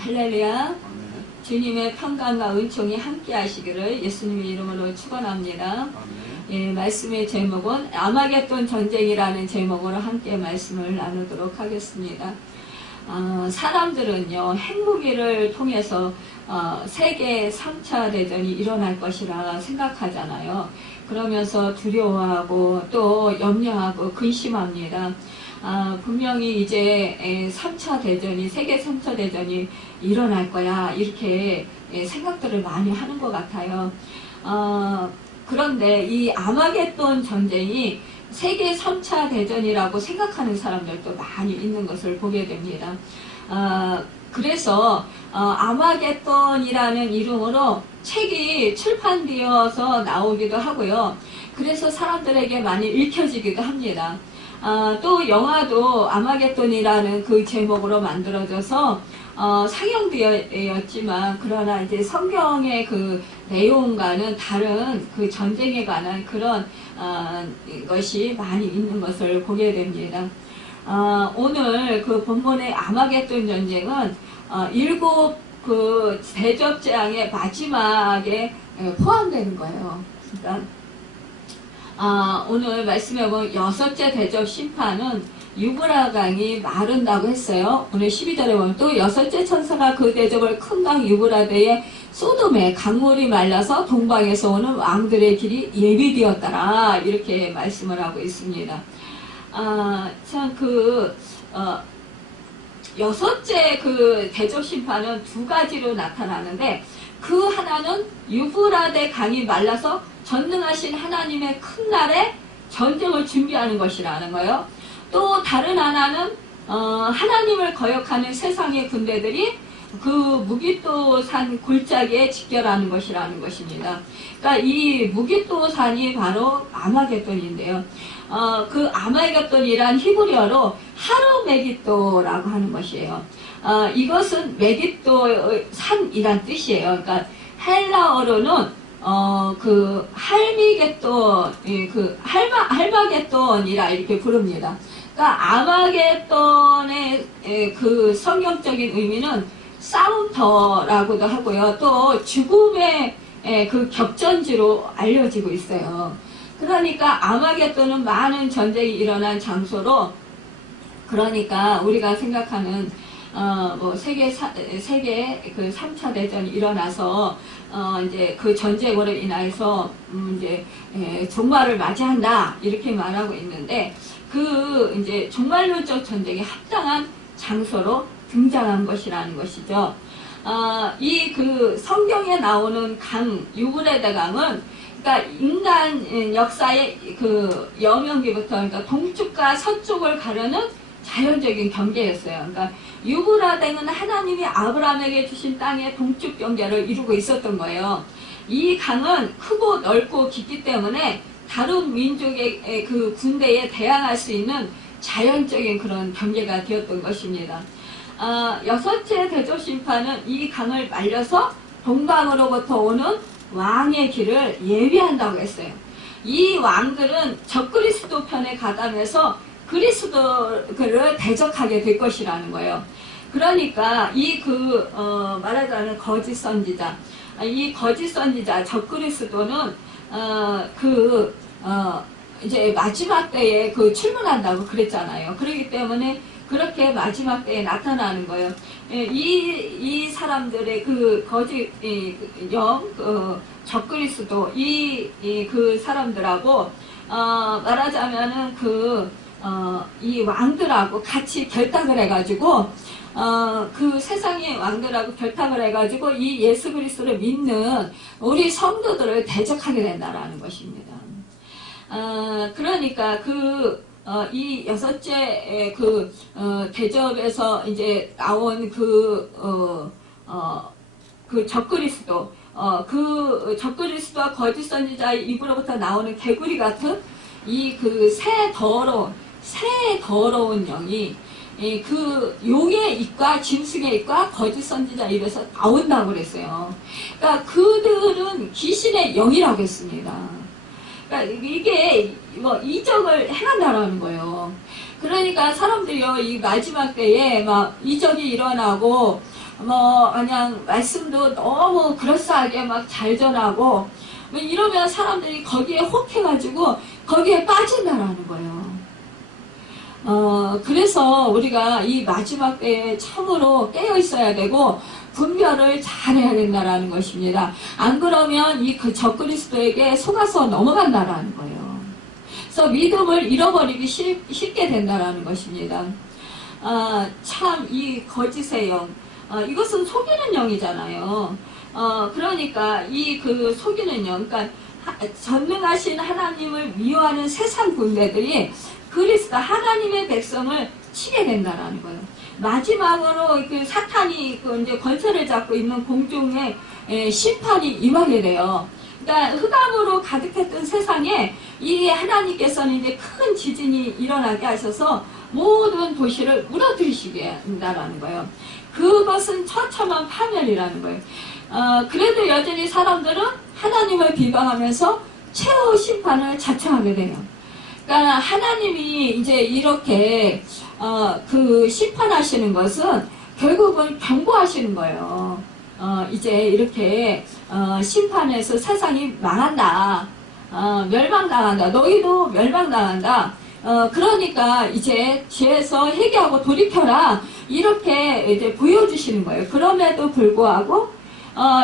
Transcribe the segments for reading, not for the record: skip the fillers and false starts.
할렐루야. 아멘. 주님의 평강과 은총이 함께 하시기를 예수님의 이름으로 축원합니다. 아멘. 예, 말씀의 제목은 아마겟돈 전쟁이라는 제목으로 함께 말씀을 나누도록 하겠습니다. 사람들은요, 핵무기를 통해서 세계 3차 대전이 일어날 것이라 생각하잖아요. 그러면서 두려워하고 또 염려하고 근심합니다. 분명히 이제 3차 대전이, 세계 3차 대전이 일어날 거야, 이렇게 생각들을 많이 하는 것 같아요. 그런데 이 아마겟돈 전쟁이 세계 3차 대전이라고 생각하는 사람들도 많이 있는 것을 보게 됩니다. 그래서 아마겟돈이라는 이름으로 책이 출판되어서 나오기도 하고요. 그래서 사람들에게 많이 읽혀지기도 합니다. 또 영화도 아마겟돈이라는 그 제목으로 만들어져서 상영되었지만, 그러나 이제 성경의 그 내용과는 다른 그 전쟁에 관한 그런 것이 많이 있는 것을 보게 됩니다. 오늘 그 본문의 아마겟돈 전쟁은 7 그 대접 재앙의 마지막에 포함되는 거예요. 그러니까 오늘 말씀해 본 6째 대접 심판은 유브라강이 마른다고 했어요. 오늘 12절에 보면 또 6째 천사가 그 대접을 큰 강 유브라데에 소돔에 강물이 말라서 동방에서 오는 왕들의 길이 예비되었더라, 이렇게 말씀을 하고 있습니다. 참 6째 그 대접 심판은 2가지로 나타나는데, 그 하나는 유브라데 강이 말라서 전능하신 하나님의 큰 날에 전쟁을 준비하는 것이라는 거예요. 또 다른 하나는 하나님을 거역하는 세상의 군대들이 그 무깃도산 골짜기에 집결하는 것이라는 것입니다. 그러니까 이 무깃도산이 바로 아마겟돈인데요. 그 아마겟돈이란 히브리어로 하르메기도라고 하는 것이에요. 이것은 메기도 산이란 뜻이에요. 그러니까 헬라어로는 그 할미겟돈, 그 할마겟돈이라 이렇게 부릅니다. 그러니까 아마겟돈의 그 성경적인 의미는 싸움터라고도 하고요. 또 죽음의 그 격전지로 알려지고 있어요. 그러니까 아마겟돈은 많은 전쟁이 일어난 장소로, 그러니까 우리가 생각하는 뭐 세계 그 3차 대전이 일어나서 이제 그 전쟁으로 인해서 이제 종말을 맞이한다, 이렇게 말하고 있는데, 그 이제 종말론적 전쟁에 합당한 장소로 등장한 것이라는 것이죠. 이 그 성경에 나오는 강, 유브라데 강은, 그러니까 인간 역사의 그 여명기부터, 그러니까 동쪽과 서쪽을 가르는 자연적인 경계였어요. 그러니까 유브라데는 하나님이 아브라함에게 주신 땅의 동쪽 경계를 이루고 있었던 거예요. 이 강은 크고 넓고 깊기 때문에 다른 민족의 그 군대에 대항할 수 있는 자연적인 그런 경계가 되었던 것입니다. 6째 대접 심판은 이 강을 말려서 동방으로부터 오는 왕의 길을 예비한다고 했어요. 이 왕들은 적그리스도 편에 가담해서 그리스도를 대적하게 될 것이라는 거예요. 그러니까 이 말하자면 거짓 선지자, 이 거짓 선지자 적그리스도는 이제 마지막 때에 그 출문한다고 그랬잖아요. 그렇기 때문에 그렇게 마지막 때에 나타나는 거예요. 이 사람들의 그 거짓 적그리스도, 그 사람들하고 말하자면은 이 왕들하고 같이 결탁을 해가지고 그 세상의 왕들하고 결탁을 해가지고 이 예수 그리스도를 믿는 우리 성도들을 대적하게 된다라는 것입니다. 그러니까 이 6째 대접에서 이제 나온 그 적그리스도, 그 적그리스도와 거짓 선지자의 입으로부터 나오는 개구리 같은 이 새 더러운 영이 그 용의 입과 짐승의 입과 거짓 선지자 입에서 나온다고 그랬어요. 그러니까 그들은 귀신의 영이라고 했습니다. 그러니까 이게 뭐 이적을 행한다라는 거예요. 그러니까 사람들이요, 이 마지막 때에 막 이적이 일어나고 그냥 말씀도 너무 그럴싸하게 막 잘 전하고, 이러면 사람들이 거기에 혹해가지고 거기에 빠진다라는 거예요. 그래서 우리가 이 마지막 때에 참으로 깨어 있어야 되고 분별을 잘해야 된다라는 것입니다. 안 그러면 이 그 적그리스도에게 속아서 넘어간다라는 거예요. 그래서 믿음을 잃어버리기 쉽게 된다라는 것입니다. 참 이 거짓의 영, 이것은 속이는 영이잖아요. 그러니까 이 그 속이는 영, 그러니까 전능하신 하나님을 미워하는 세상 군대들이 그리스도 하나님의 백성을 치게 된다라는 거예요. 마지막으로 그 사탄이 그 이제 권세를 잡고 있는 공중에 심판이 임하게 돼요. 그러니까 흑암으로 가득했던 세상에 이 하나님께서는 이제 큰 지진이 일어나게 하셔서 모든 도시를 무너뜨리시게 한다라는 거예요. 그것은 처참한 파멸이라는 거예요. 그래도 여전히 사람들은 하나님을 비방하면서 최후 심판을 자청하게 돼요. 그러니까 하나님이 이제 이렇게 그 심판하시는 것은 결국은 경고하시는 거예요. 이제 이렇게 심판해서 세상이 망한다. 멸망당한다. 너희도 멸망당한다. 그러니까 이제 죄에서 회개하고 돌이켜라. 이렇게 이제 보여주시는 거예요. 그럼에도 불구하고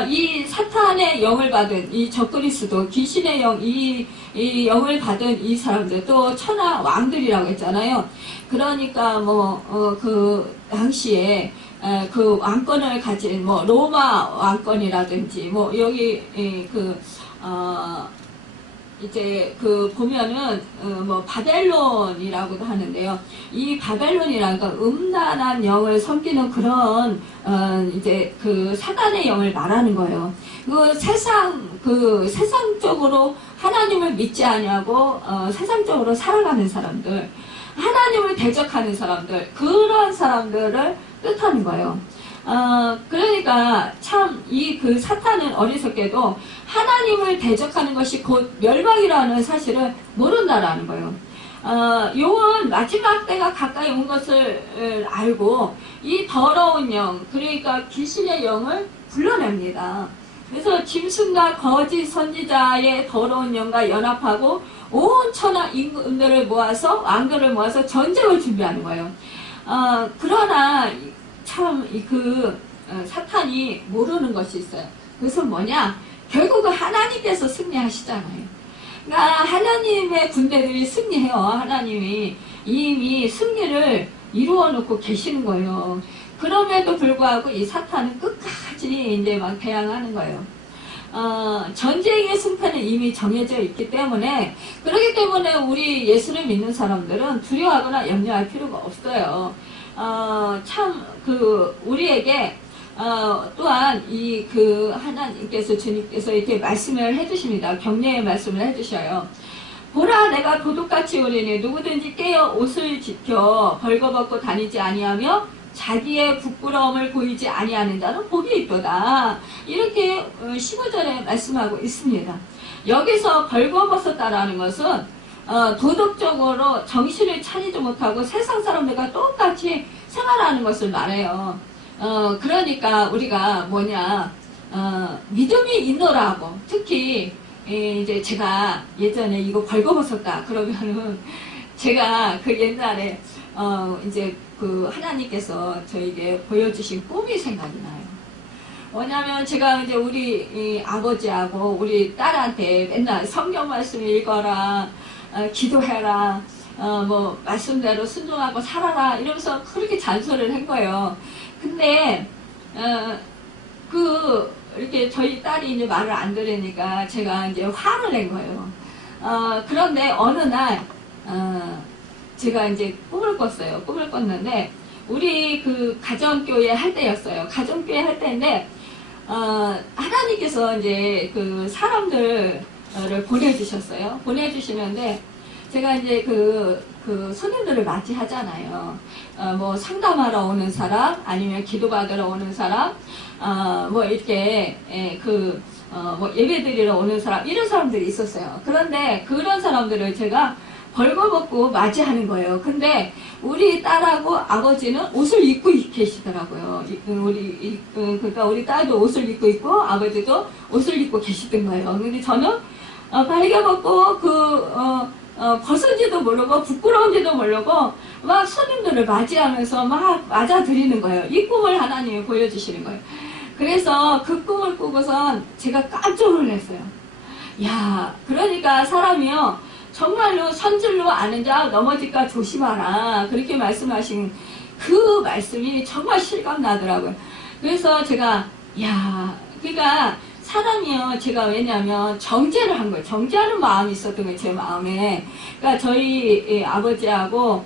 이 사탄의 영을 받은 이 적그리스도 귀신의 영, 이 영을 받은 이 사람들, 또 천하 왕들이라고 했잖아요. 그러니까 그 당시에 그 왕권을 가진 로마 왕권이라든지 여기 이제 그 보면은 바벨론이라고도 하는데요. 이 바벨론이라는 건 음란한 영을 섬기는 그런 이제 그 사단의 영을 말하는 거예요. 그 세상적으로 하나님을 믿지 아니하고 세상적으로 살아가는 사람들, 하나님을 대적하는 사람들, 그런 사람들을 뜻하는 거예요. 그러니까 참 이 그 사탄은 어리석게도 하나님을 대적하는 것이 곧 멸망이라는 사실을 모른다라는 거예요. 용은 마지막 때가 가까이 온 것을 알고 이 더러운 영, 그러니까 귀신의 영을 불러냅니다. 그래서 짐승과 거짓 선지자의 더러운 영과 연합하고 온 천하 임금들을 모아서 왕들을 모아서 전쟁을 준비하는 거예요. 그러나 참 사탄이 모르는 것이 있어요. 그것은 뭐냐? 결국은 하나님께서 승리하시잖아요. 그러니까 하나님의 군대들이 승리해요. 하나님이 이미 승리를 이루어 놓고 계시는 거예요. 그럼에도 불구하고 이 사탄은 끝까지 이제 막 대항하는 거예요. 전쟁의 승패는 이미 정해져 있기 때문에, 그렇기 때문에 우리 예수를 믿는 사람들은 두려워하거나 염려할 필요가 없어요. 우리에게 또한 하나님께서, 주님께서 이렇게 말씀을 해주십니다. 격려의 말씀을 해주셔요. 보라, 내가 도둑같이 오리니 누구든지 깨어 옷을 지켜 벌거벗고 다니지 아니하며 자기의 부끄러움을 보이지 아니하는 자는 복이 있도다. 이렇게 15절에 말씀하고 있습니다. 여기서 벌거벗었다라는 것은 도덕적으로 정신을 차리지 못하고 세상 사람들과 똑같이 생활하는 것을 말해요. 그러니까 우리가 믿음이 있노라고, 특히 이제 제가 예전에 이거 벌거벗었다 그러면은 제가 그 옛날에 이제 그 하나님께서 저에게 보여주신 꿈이 생각이 나요. 뭐냐면 제가 이제 우리 아버지하고 우리 딸한테 맨날 성경 말씀 읽어라, 기도해라, 말씀대로 순종하고 살아라 이러면서 그렇게 잔소리를 한 거예요. 근데 이렇게 저희 딸이 이제 말을 안 들으니까 제가 이제 화를 낸 거예요. 그런데 어느 날 제가 이제 꿈을 꿨어요. 꿈을 꿨는데 우리 그 가정교회 할 때였어요. 가정교회 할 때인데 하나님께서 이제 그 사람들을 보내주셨어요. 보내주시는데 제가 이제 그 손님들을 맞이하잖아요. 상담하러 오는 사람, 아니면 기도받으러 오는 사람, 이렇게 예배 드리러 오는 사람, 이런 사람들이 있었어요. 그런데 그런 사람들을 제가 벌거벗고 맞이하는 거예요. 근데 우리 딸하고 아버지는 옷을 입고 계시더라고요. 그러니까 우리 딸도 옷을 입고 있고 아버지도 옷을 입고 계시던 거예요. 근데 저는 발겨벗고 벗은지도 모르고 부끄러운지도 모르고 막 손님들을 맞이하면서 막 맞아드리는 거예요. 이 꿈을 하나님이 보여주시는 거예요. 그래서 그 꿈을 꾸고선 제가 깜짝 놀랐어요. 야, 그러니까 사람이요 정말로 선줄로 아는 자 넘어질까 조심하라 그렇게 말씀하신 그 말씀이 정말 실감나더라고요. 그래서 제가 그러니까 사람이요 제가 왜냐하면 정죄를 한 거예요. 정죄하는 마음이 있었던 거예요. 제 마음에. 그러니까 저희 아버지하고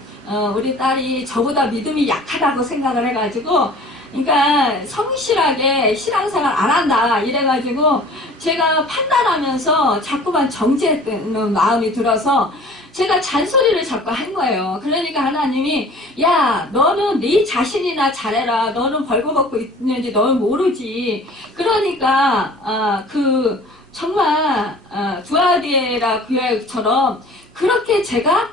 우리 딸이 저보다 믿음이 약하다고 생각을 해가지고 그러니까 성실하게 신앙생활 안 한다 이래가지고 제가 판단하면서 자꾸만 정죄했던 마음이 들어서 제가 잔소리를 자꾸 한 거예요. 그러니까 하나님이 야 너는 네 자신이나 잘해라. 너는 벌거벗고 있는지 너는 모르지. 그러니까 정말 두아디에라 교회처럼 그렇게 제가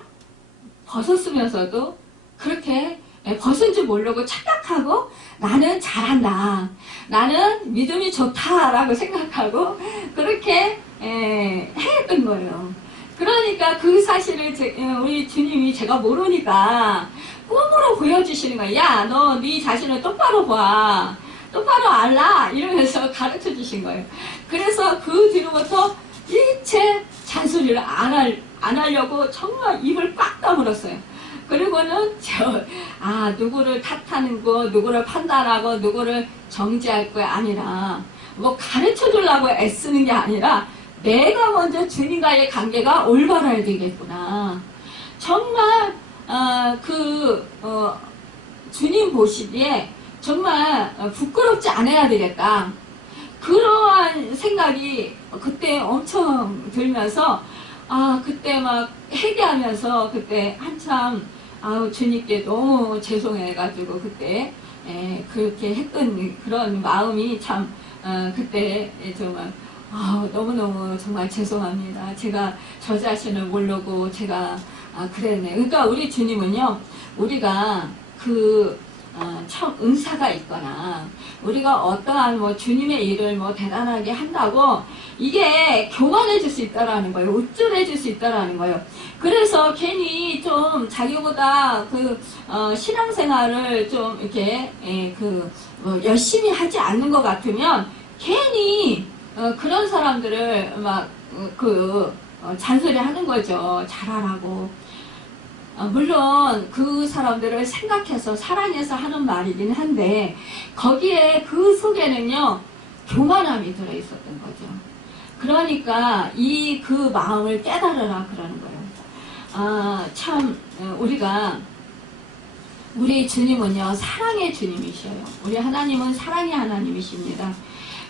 벗었으면서도 그렇게 벗은 줄 모르고 착각하고 나는 잘한다. 나는 믿음이 좋다라고 생각하고 그렇게 했던 거예요. 그러니까 그 사실을 우리 주님이 제가 모르니까 꿈으로 보여주시는 거예요. 야, 너 네 자신을 똑바로 봐. 똑바로 알라. 이러면서 가르쳐 주신 거예요. 그래서 그 뒤로부터 일체 잔소리를 안 하려고 정말 입을 꽉 다물었어요. 그리고는 누구를 탓하는 거, 누구를 판단하고, 누구를 정죄할 거 아니라, 뭐 가르쳐 주려고 애쓰는 게 아니라, 내가 먼저 주님과의 관계가 올바라야 되겠구나. 정말, 주님 보시기에 정말 부끄럽지 않아야 되겠다. 그러한 생각이 그때 엄청 들면서, 그때 막 회개하면서 그때 한참 주님께 너무 죄송해가지고 그때 그렇게 했던 그런 마음이 참 그때 정말 너무너무 정말 죄송합니다. 제가 저 자신을 모르고 제가 그랬네. 그러니까 우리 주님은요 우리가 참 은사가 있거나 우리가 어떠한 뭐 주님의 일을 뭐 대단하게 한다고 이게 교만해질 수 있다라는 거예요. 우쭐해질 수 있다라는 거예요. 그래서 괜히 좀 자기보다 신앙생활을 좀 이렇게 열심히 하지 않는 것 같으면 괜히 그런 사람들을 막 잔소리 하는 거죠. 잘하라고. 물론 그 사람들을 생각해서 사랑해서 하는 말이긴 한데 거기에 그 속에는요 교만함이 들어있었던 거죠. 그러니까 그 마음을 깨달으라 그러는 거예요. 우리 주님은요 사랑의 주님이셔요. 우리 하나님은 사랑의 하나님이십니다.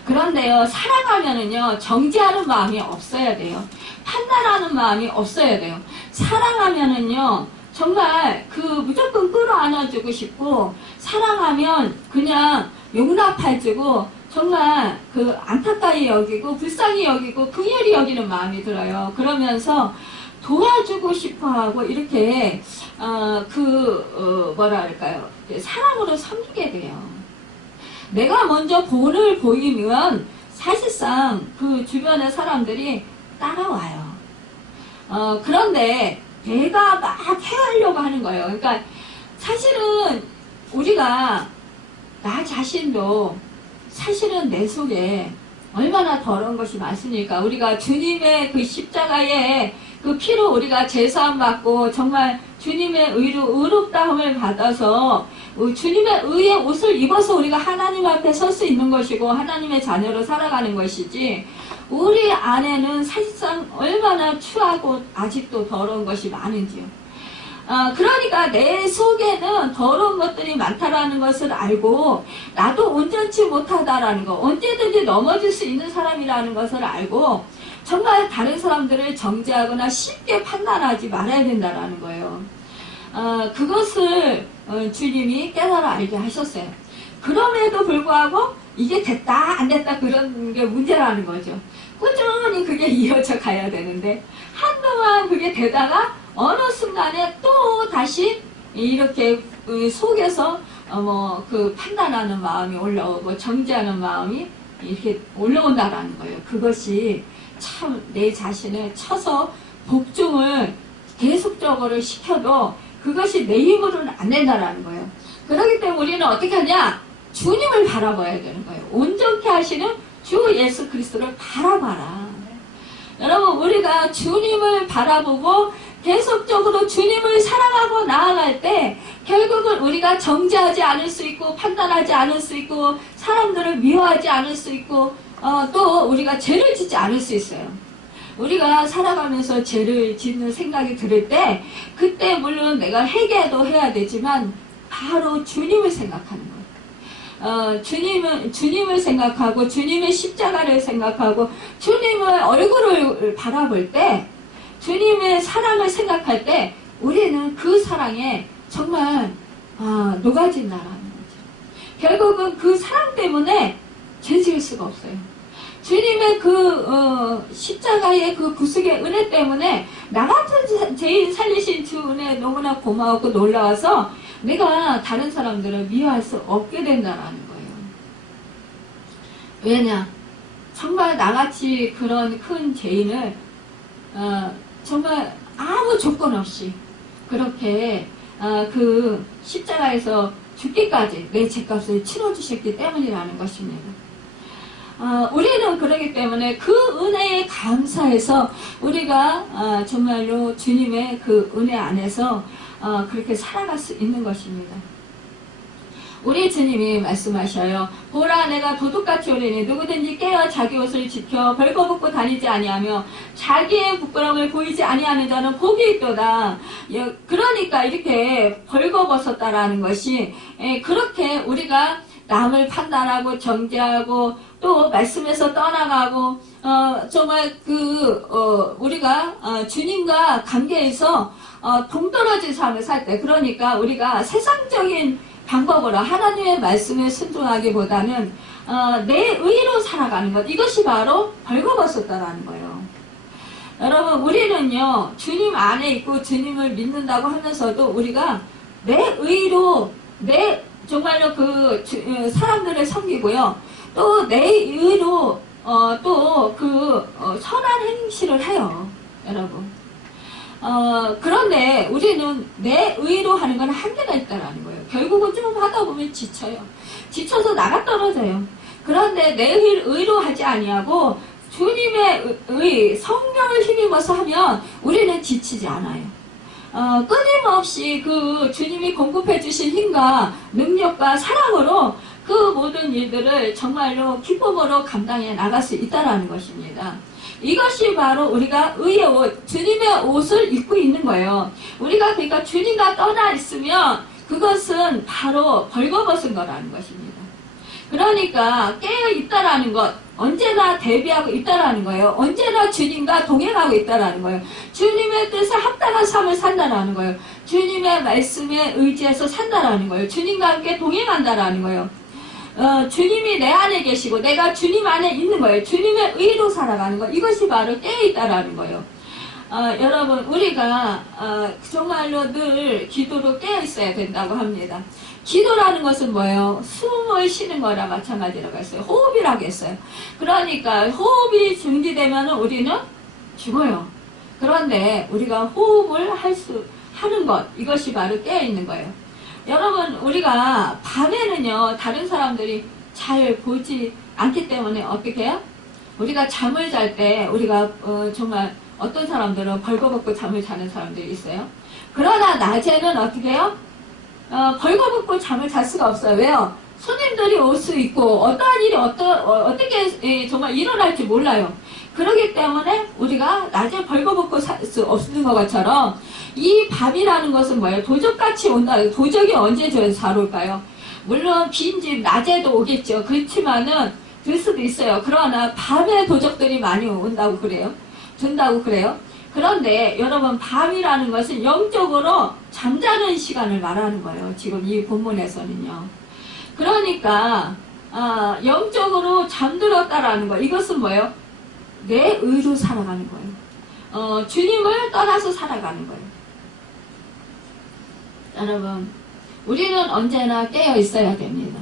그런데요 사랑하면은요 정죄하는 마음이 없어야 돼요. 판단하는 마음이 없어야 돼요. 사랑하면은요 정말 무조건 끌어안아주고 싶고 사랑하면 그냥 용납해주고 정말 안타까이 여기고 불쌍히 여기고 긍휼히 여기는 마음이 들어요. 그러면서 도와주고 싶어하고 이렇게 사랑으로 섬기게 돼요. 내가 먼저 본을 보이면 사실상 그 주변의 사람들이 따라와요. 그런데 내가 막 해하려고 하는 거예요. 그러니까 사실은 우리가 나 자신도 사실은 내 속에 얼마나 더러운 것이 많습니까? 우리가 주님의 그 십자가의 그 피로 우리가 제사함 받고 정말 주님의 의로 의롭다함을 받아서 주님의 의의 옷을 입어서 우리가 하나님 앞에 설 수 있는 것이고 하나님의 자녀로 살아가는 것이지 우리 안에는 사실상 얼마나 추하고 아직도 더러운 것이 많은지요. 그러니까 내 속에는 더러운 것들이 많다라는 것을 알고 나도 온전치 못하다라는 거 언제든지 넘어질 수 있는 사람이라는 것을 알고 정말 다른 사람들을 정죄하거나 쉽게 판단하지 말아야 된다라는 거예요. 그것을 주님이 깨달아 알게 하셨어요. 그럼에도 불구하고 이게 됐다 안 됐다 그런 게 문제라는 거죠. 꾸준히 그게 이어져 가야 되는데 한동안 그게 되다가 어느 순간에 또 다시 이렇게 속에서 그 판단하는 마음이 올라오고 정죄하는 마음이 이렇게 올라온다라는 거예요. 그것이 참 내 자신을 쳐서 복종을 계속적으로 시켜도 그것이 내 힘으로는 안 된다라는 거예요. 그렇기 때문에 우리는 어떻게 하냐? 주님을 바라봐야 되는 거예요. 온전케 하시는 주 예수 그리스도를 바라봐라. 여러분, 우리가 주님을 바라보고 계속적으로 주님을 사랑하고 나아갈 때 결국은 우리가 정죄하지 않을 수 있고 판단하지 않을 수 있고 사람들을 미워하지 않을 수 있고 또 우리가 죄를 짓지 않을 수 있어요. 우리가 살아가면서 죄를 짓는 생각이 들을 때 그때 물론 내가 회개도 해야 되지만 바로 주님을 생각하는 거예요. 주님을 생각하고 주님의 십자가를 생각하고 주님의 얼굴을 바라볼 때 주님의 사랑을 생각할 때 우리는 그 사랑에 정말 녹아진다라는 거죠. 결국은 그 사랑 때문에 죄 지을 수가 없어요. 주님의 십자가의 그 구속의 은혜 때문에 나 같은 죄인 살리신 주 은혜 너무나 고마웠고 놀라워서 내가 다른 사람들을 미워할 수 없게 된다라는 거예요. 왜냐? 정말 나같이 그런 큰 죄인을 정말 아무 조건 없이 그렇게 그 십자가에서 죽기까지 내 죄값을 치러주셨기 때문이라는 것입니다. 우리는 그러기 때문에 그 은혜에 감사해서 우리가 정말로 주님의 그 은혜 안에서 그렇게 살아갈 수 있는 것입니다. 우리 주님이 말씀하셔요. 보라, 내가 도둑같이 오리니 누구든지 깨어 자기 옷을 지켜 벌거벗고 다니지 아니하며 자기의 부끄러움을 보이지 아니하는 자는 복이 있도다. 그러니까 이렇게 벌거벗었다라는 것이 그렇게 우리가 남을 판단하고 정죄하고 또 말씀에서 떠나가고 정말 우리가 주님과 관계에서 동떨어진 삶을 살 때, 그러니까 우리가 세상적인 방법으로 하나님의 말씀에 순종하기보다는 내 의로 살아가는 것, 이것이 바로 벌거벗었다라는 거예요. 여러분, 우리는요 주님 안에 있고 주님을 믿는다고 하면서도 우리가 내 의로 정말로 사람들을 섬기고요. 또 내 의로 선한 행실을 해요. 여러분. 그런데 우리는 내 의로 하는 건 한계가 있다라는 거예요. 결국은 좀 하다 보면 지쳐요. 지쳐서 나가 떨어져요. 그런데 내 의로 하지 아니하고 주님의 성령을 힘입어서 하면 우리는 지치지 않아요. 끊임없이 그 주님이 공급해 주신 힘과 능력과 사랑으로 그 모든 일들을 정말로 기쁨으로 감당해 나갈 수 있다는 것입니다. 이것이 바로 우리가 의의 옷, 주님의 옷을 입고 있는 거예요. 우리가 그러니까 주님과 떠나 있으면 그것은 바로 벌거벗은 거라는 것입니다. 그러니까 깨어 있다라는 것, 언제나 대비하고 있다라는 거예요. 언제나 주님과 동행하고 있다라는 거예요. 주님의 뜻에 합당한 삶을 산다라는 거예요. 주님의 말씀에 의지해서 산다라는 거예요. 주님과 함께 동행한다라는 거예요. 주님이 내 안에 계시고 내가 주님 안에 있는 거예요. 주님의 의로 살아가는 것, 이것이 바로 깨어있다라는 거예요. 여러분, 우리가 정말로 늘 기도로 깨어있어야 된다고 합니다. 기도라는 것은 뭐예요? 숨을 쉬는 거랑 마찬가지라고 했어요. 호흡이라고 했어요. 그러니까 호흡이 중지되면 우리는 죽어요. 그런데 우리가 호흡을 하는 것, 이것이 바로 깨어있는 거예요. 여러분, 우리가 밤에는요 다른 사람들이 잘 보지 않기 때문에 어떻게 해요? 우리가 잠을 잘 때 우리가 정말 어떤 사람들은 벌거벗고 잠을 자는 사람들이 있어요. 그러나 낮에는 어떻게 해요? 벌거벗고 잠을 잘 수가 없어요. 왜요? 손님들이 올 수 있고 어떠한 일이 어떻게 정말 일어날지 몰라요. 그렇기 때문에 우리가 낮에 벌거벗고 살 수 없는 것처럼 이 밤이라는 것은 뭐예요? 도적같이 온다. 도적이 언제 잘 올까요? 물론 빈집 낮에도 오겠죠. 그렇지만은 들 수도 있어요. 그러나 밤에 도적들이 많이 온다고 그래요. 든다고 그래요. 그런데 여러분, 밤이라는 것은 영적으로 잠자는 시간을 말하는 거예요. 지금 이 본문에서는요. 그러니까 영적으로 잠들었다라는 거, 이것은 뭐예요? 내 의로 살아가는 거예요. 주님을 떠나서 살아가는 거예요. 여러분, 우리는 언제나 깨어 있어야 됩니다.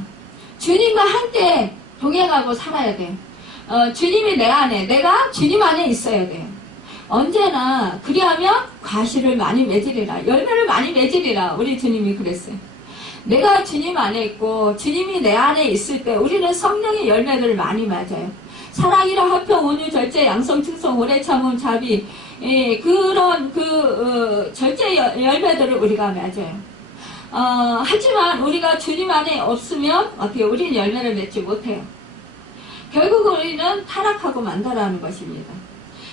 주님과 함께 동행하고 살아야 돼요. 주님이 내 안에, 내가 주님 안에 있어야 돼요. 언제나 그리하면 과실을 많이 맺으리라, 열매를 많이 맺으리라. 우리 주님이 그랬어요. 내가 주님 안에 있고 주님이 내 안에 있을 때 우리는 성령의 열매들을 많이 맞아요. 사랑이라 화평 온유 절제 양성 충성 오래 참음 자비, 그런 절제 열매들을 우리가 맞아요. 하지만 우리가 주님 안에 없으면 어떻게 우리는 열매를 맺지 못해요. 결국 우리는 타락하고 만다라는 것입니다.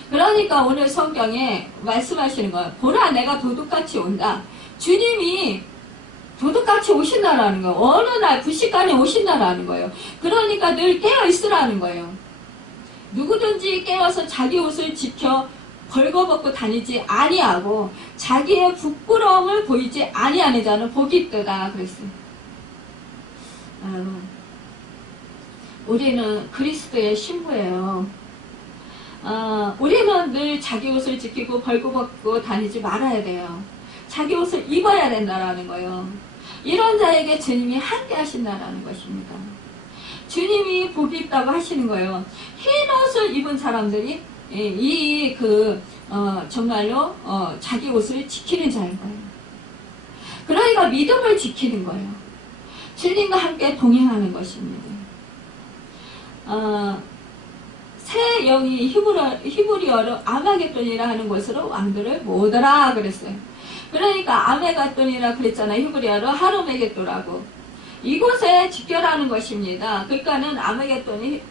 그러니까 오늘 성경에 말씀하시는 거예요. 보라, 내가 도둑같이 온다. 주님이 도둑같이 오신다라는 거예요. 어느 날 부시간에 오신다라는 거예요. 그러니까 늘 깨어 있으라는 거예요. 누구든지 깨어서 자기 옷을 지켜 벌거벗고 다니지 아니하고 자기의 부끄러움을 보이지 아니하는 자는 복이 있도다 그랬어요. 우리는 그리스도의 신부예요. 우리는 늘 자기 옷을 지키고 벌거벗고 다니지 말아야 돼요. 자기 옷을 입어야 된다라는 거예요. 이런 자에게 주님이 함께 하신다라는 것입니다. 주님이 복이 있다고 하시는 거예요. 흰 옷을 입은 사람들이 정말로 자기 옷을 지키는 자인 거예요. 그러니까 믿음을 지키는 거예요. 주님과 함께 동행하는 것입니다. 새 영이 히브리어로 아마겟돈이라 하는 곳으로 왕들을 모으더라 그랬어요. 그러니까 아메가돈이라 그랬잖아요. 히브리어로 하르메겟도라고. 이곳에 집결하는 것입니다. 그러니까는 아메겟돈이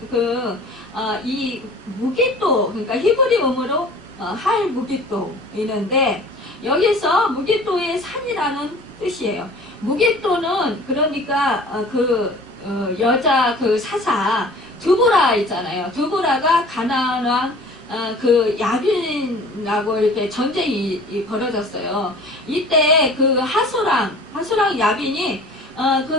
이 무기또, 그러니까 히브리어로 할 무기또 있는데 여기서 무기또의 산이라는 뜻이에요. 무기또는 그러니까 여자 사사 드보라 있잖아요. 드보라가 가나안 왕 야빈하고 이렇게 전쟁이 벌어졌어요. 이때 하소랑 야빈이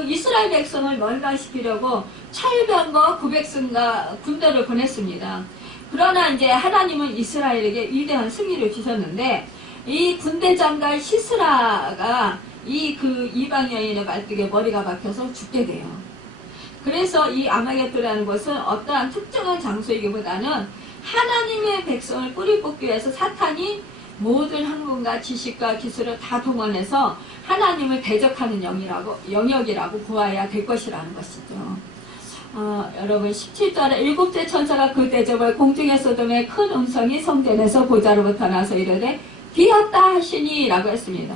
이스라엘 백성을 멸망시키려고 철병과 900승과 군대를 보냈습니다. 그러나 이제 하나님은 이스라엘에게 위대한 승리를 주셨는데 이 군대장관 시스라가 이방 여인의 말뚝에 머리가 박혀서 죽게 돼요. 그래서 이 아마겟도라는 것은 어떠한 특정한 장소이기보다는 하나님의 백성을 뿌리 뽑기 위해서 사탄이 모든 학문과 지식과 기술을 다 동원해서 하나님을 대적하는 영역이라고 보아야 될 것이라는 것이죠. 여러분 17절에 일곱째 천사가 그 대접을 공중의 소돔의 큰 음성이 성전에서 보좌로부터 나서 이르되 비었다 하시니 라고 했습니다.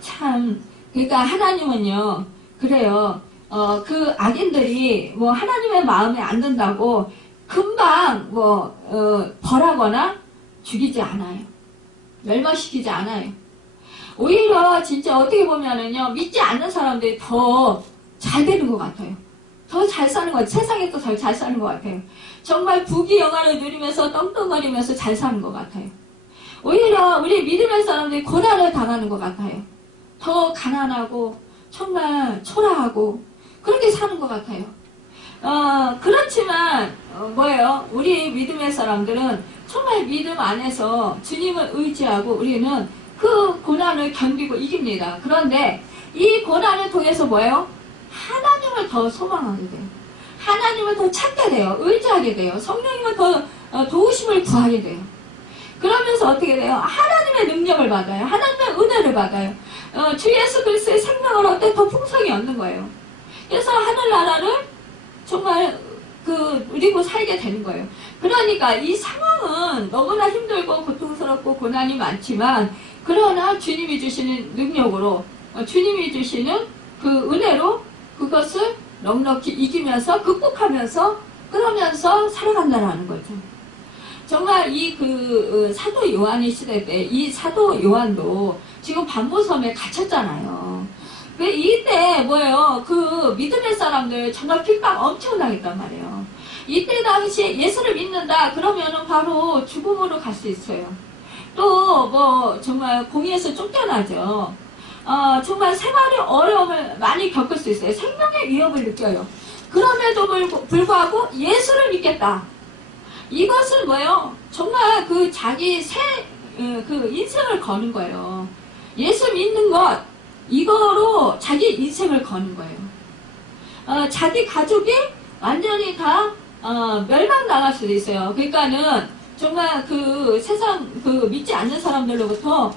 참 그러니까 하나님은요 그래요. 그 악인들이 하나님의 마음에 안 든다고 금방 벌하거나 죽이지 않아요. 멸망시키지 않아요. 오히려 진짜 어떻게 보면은요 믿지 않는 사람들이 더 잘 되는 것 같아요. 더 잘 사는 것 같아요. 세상에 또 더 잘 사는 것 같아요. 정말 부귀영화를 누리면서 떵떵거리면서 잘 사는 것 같아요. 오히려 우리 믿음의 사람들이 고난을 당하는 것 같아요. 더 가난하고 정말 초라하고 그렇게 사는 것 같아요. 그렇지만 우리 믿음의 사람들은 정말 믿음 안에서 주님을 의지하고 우리는 그 고난을 견디고 이깁니다. 그런데 이 고난을 통해서 하나님을 더 소망하게 돼요. 하나님을 더 찾게 돼요. 의지하게 돼요. 성령님을 더 도우심을 구하게 돼요. 그러면서 어떻게 돼요? 하나님의 능력을 받아요. 하나님의 은혜를 받아요. 주 예수 그리스도의 생명을 얻되 더 풍성히 얻는 거예요. 그래서 하늘나라를 정말 누리고 살게 되는 거예요. 그러니까 이 상황은 너무나 힘들고 고통스럽고 고난이 많지만 그러나 주님이 주시는 능력으로 주님이 주시는 그 은혜로 그것을 넉넉히 이기면서 극복하면서 그러면서 살아간다라는 거죠. 정말 사도 요한의 시대 때 이 사도 요한도 지금 반모섬에 갇혔잖아요. 이때 믿음의 사람들 정말 핍박 엄청 당했단 말이에요. 이때 당시에 예수를 믿는다 그러면은 바로 죽음으로 갈 수 있어요. 또 정말 공의에서 쫓겨나죠. 정말 생활의 어려움을 많이 겪을 수 있어요. 생명의 위협을 느껴요. 그럼에도 불구하고 예수를 믿겠다. 이것은 정말 자기 인생을 거는 거예요. 예수 믿는 것, 이거로 자기 인생을 거는 거예요. 자기 가족이 완전히 다 멸망당할 수도 있어요. 그러니까는 정말 그 세상 그 믿지 않는 사람들로부터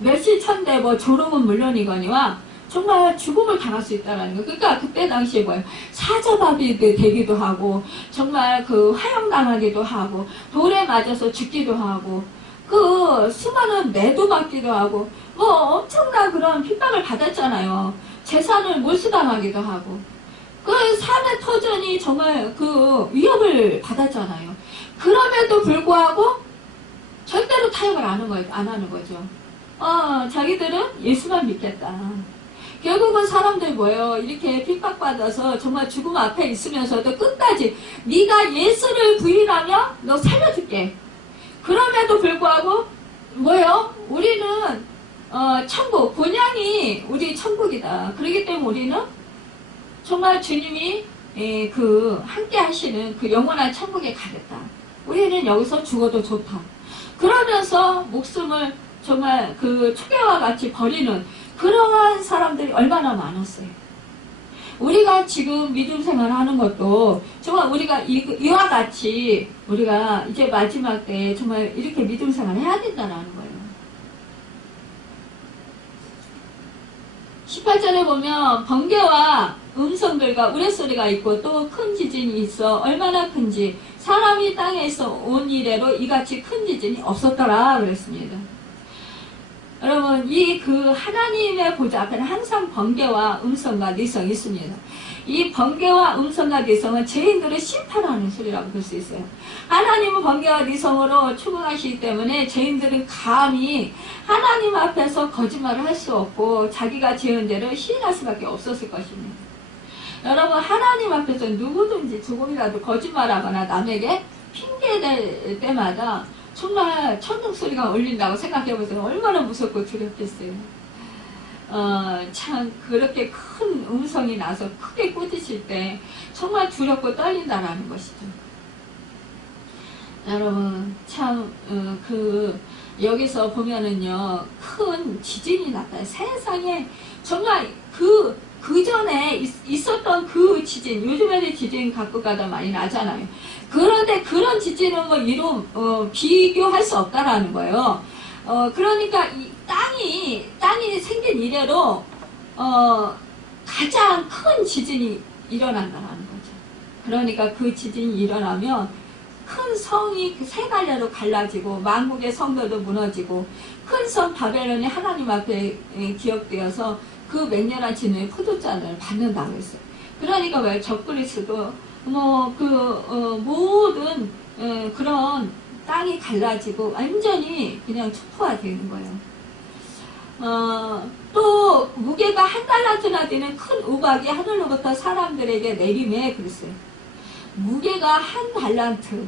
멸실천대 뭐 조롱은 물론이거니와 정말 죽음을 당할 수 있다는 거. 그러니까 그때 당시에 뭐예요? 사자밥이 되기도 하고 정말 그 화형당하기도 하고 돌에 맞아서 죽기도 하고 그 수많은 매도 받기도 하고 뭐 엄청난 그런 핍박을 받았잖아요. 재산을 몰수당하기도 하고 그 삶의 터전이 정말 그 위협을 받았잖아요. 그럼에도 불구하고 절대로 타협을 안 하는 거죠. 자기들은 예수만 믿겠다. 결국은 사람들 뭐예요? 이렇게 핍박받아서 정말 죽음 앞에 있으면서도 끝까지 네가 예수를 부인하면 너 살려줄게. 그럼에도 불구하고 뭐예요? 우리는 천국, 본향이 우리 천국이다. 그렇기 때문에 우리는 정말 주님이 그 함께 하시는 그 영원한 천국에 가겠다. 우리는 여기서 죽어도 좋다. 그러면서 목숨을 정말 그 초계와 같이 버리는 그러한 사람들이 얼마나 많았어요. 우리가 지금 믿음 생활 하는 것도 정말 우리가 이와 같이 우리가 이제 마지막 때 정말 이렇게 믿음 생활 해야 된다는 거예요. 18절에 보면 번개와 음성들과 우레소리가 있고 또 큰 지진이 있어 얼마나 큰지 사람이 땅에서 온 이래로 이같이 큰 지진이 없었더라 그랬습니다. 여러분 이 그 하나님의 보좌 앞에는 항상 번개와 음성과 니성이 있습니다. 이 번개와 음성과 니성은 죄인들을 심판하는 소리라고 볼 수 있어요. 하나님은 번개와 니성으로 추궁하시기 때문에 죄인들은 감히 하나님 앞에서 거짓말을 할 수 없고 자기가 지은 죄를 시인할 수밖에 없었을 것입니다. 여러분 하나님 앞에서 누구든지 조금이라도 거짓말하거나 남에게 핑계댈 때마다 정말 천둥 소리가 울린다고 생각해보세요. 얼마나 무섭고 두렵겠어요. 참 그렇게 큰 음성이 나서 크게 꾸짖을 때 정말 두렵고 떨린다라는 것이죠. 여러분 참 여기서 보면은요 큰 지진이 났다. 세상에 정말 그 전에 있었던 그 지진, 요즘에는 지진 가끔가다 많이 나잖아요. 그런데 그런 지진은 뭐 비교할 수 없다라는 거예요. 그러니까 이 땅이 생긴 이래로 가장 큰 지진이 일어난다라는 거죠. 그러니까 그 지진이 일어나면 큰 성이 세 갈래로 갈라지고 만국의 성도도 무너지고 큰 성 바벨론이 하나님 앞에 기억되어서 그 맹렬한 진노의 포도잔을 받는다고 했어요. 그러니까 왜 적그리스도 모든 그런 땅이 갈라지고 완전히 그냥 촉포화되는 거예요. 또 무게가 한 달란트나 되는 큰 우박이 하늘로부터 사람들에게 내림에 그랬어요. 무게가 한 달란트.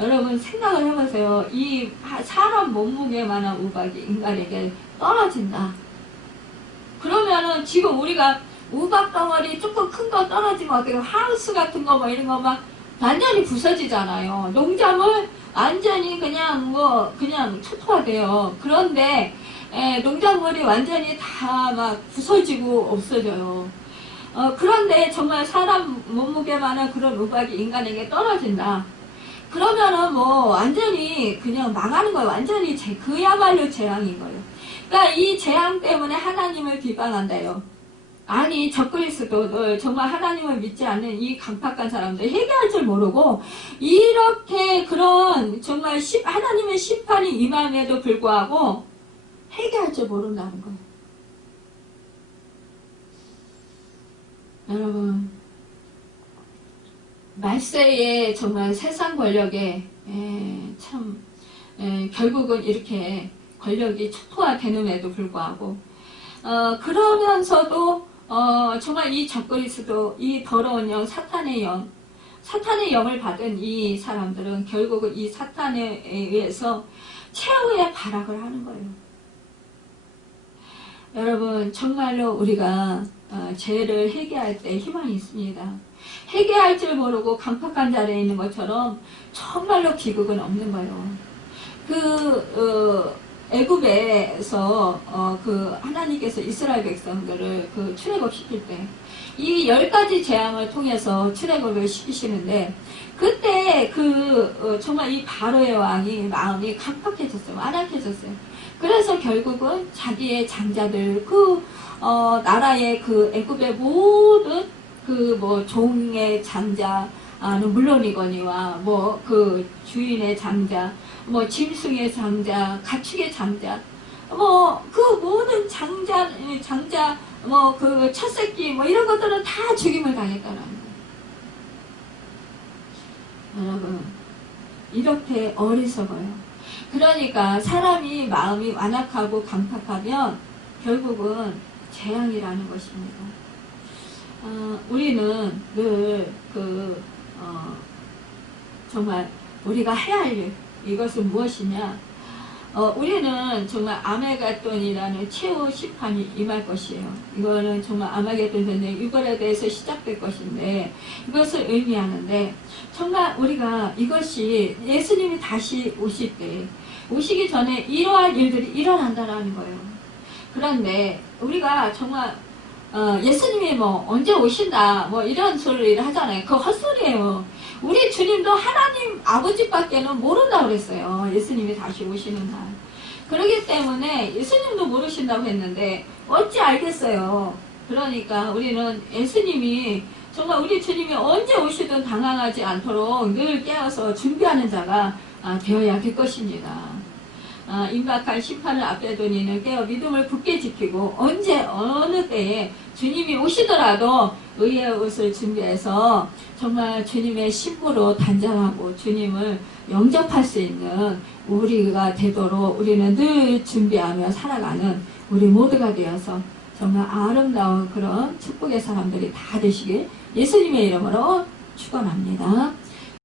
여러분 생각을 해보세요. 이 사람 몸무게만한 우박이 인간에게 떨어진다. 그러면은 지금 우리가 우박 덩어리 조금 큰 거 떨어지면 어떻게 하우스 같은 거 뭐 이런 거 막 완전히 부서지잖아요. 농작물 완전히 그냥 초토화돼요. 그런데 농작물이 완전히 다 막 부서지고 없어져요. 그런데 정말 사람 몸무게만한 그런 우박이 인간에게 떨어진다. 그러면은 완전히 그냥 망하는 거예요. 완전히 그야말로 재앙인 거예요. 그러니까 이 재앙 때문에 하나님을 비방한다요. 아니 적그리스도들 정말 하나님을 믿지 않는 이 강팍한 사람들 회개할 줄 모르고 이렇게 그런 정말 하나님의 심판이 임함에도 불구하고 회개할 줄 모른다는 거예요. 여러분 말세에 정말 세상 권력에 결국은 이렇게 권력이 초토화되는에도 불구하고 그러면서도 정말 이 적그리스도 이 더러운 영 사탄의 영을 받은 이 사람들은 결국은 이 사탄에 의해서 최후의 발악을 하는 거예요. 여러분 정말로 우리가 죄를 회개할 때 희망이 있습니다. 회개할 줄 모르고 강팍한 자리에 있는 것처럼 정말로 기국은 없는 거예요. 애굽에서 그 하나님께서 이스라엘 백성들을 그 출애굽 시킬 때 이 10가지 재앙을 통해서 출애굽을 시키시는데 그때 정말 이 바로의 왕이 마음이 강팍해졌어요. 완악해졌어요. 그래서 결국은 자기의 장자들 나라의 애굽의 모든 종의 장자는 물론이거니와 주인의 장자, 짐승의 장자, 가축의 장자, 모든 장자, 첫 새끼, 이런 것들은 다 죽임을 당했다는 거예요. 여러분, 이렇게 어리석어요. 그러니까 사람이 마음이 완악하고 강팍하면 결국은 재앙이라는 것입니다. 우리는 늘 정말 우리가 해야 할 일, 이것은 무엇이냐? 우리는 정말 아메게돈이라는 최후 심판이 임할 것이에요. 이거는 정말 아메게돈 전쟁 6월에 대해서 시작될 것인데 이것을 의미하는데 정말 우리가 이것이 예수님이 다시 오시기 전에 이러한 일들이 일어난다라는 거예요. 그런데 우리가 정말 예수님이 언제 오신다 이런 소리를 하잖아요. 그거 헛소리예요. 우리 주님도 하나님 아버지밖에는 모른다고 그랬어요. 예수님이 다시 오시는 날. 그렇기 때문에 예수님도 모르신다고 했는데 어찌 알겠어요. 그러니까 우리는 예수님이 정말 우리 주님이 언제 오시든 당황하지 않도록 늘 깨어서 준비하는 자가 되어야 될 것입니다. 임박한 심판을 앞에 두니는 깨어 믿음을 굳게 지키고 언제 어느 때에 주님이 오시더라도 의의 옷을 준비해서 정말 주님의 신부로 단장하고 주님을 영접할 수 있는 우리가 되도록 우리는 늘 준비하며 살아가는 우리 모두가 되어서 정말 아름다운 그런 축복의 사람들이 다 되시길 예수님의 이름으로 축원합니다.